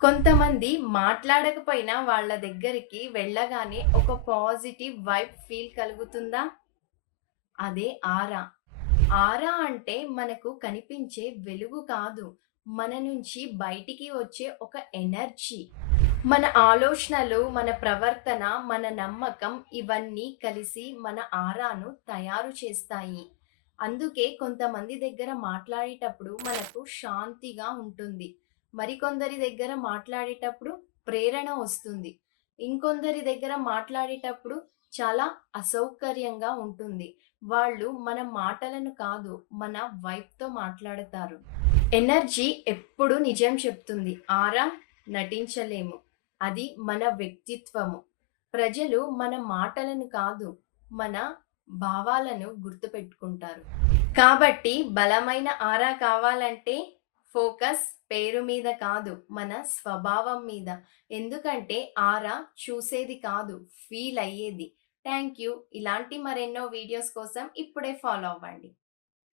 కొంతమంది మాట్లాడకపోయినా వాళ్ళ దగ్గరికి వెళ్ళగానే ఒక పాజిటివ్ వైబ్ ఫీల్ కలుగుతుందా? అదే ఆరా. ఆరా అంటే మనకు కనిపించే వెలుగు కాదు. మన నుంచి బయటికి వచ్చే ఒక ఎనర్జీ. మన ఆలోచనలు, మన ప్రవర్తన, మన నమ్మకం ఇవన్నీ కలిసి మన ఆరాను తయారు చేస్తాయి. అందుకే కొంతమంది దగ్గర మాట్లాడేటప్పుడు మనకు శాంతిగా ఉంటుంది. మరికొందరి దగ్గర మాట్లాడేటప్పుడు ప్రేరణ వస్తుంది. ఇంకొందరి దగ్గర మాట్లాడేటప్పుడు చాలా అసౌకర్యంగా ఉంటుంది. వాళ్ళు మన మాటలను కాదు, మన వైబ్‌తో మాట్లాడతారు. ఎనర్జీ ఎప్పుడు నిజం చెప్తుంది. ఆరా నటించలేము. అది మన వ్యక్తిత్వము. ప్రజలు మన మాటలను కాదు, మన భావాలను గుర్తుపెట్టుకుంటారు. కాబట్టి బలమైన ఆరా కావాలంటే ఫోకస్ పేరు మీద కాదు, మన స్వభావం మీద. ఎందుకంటే ఆరా చూసేది కాదు, ఫీల్ అయ్యేది. Thank you. ఇలాంటి మరెన్నో వీడియోస్ కోసం ఇప్పుడే ఫాలో అవ్వండి.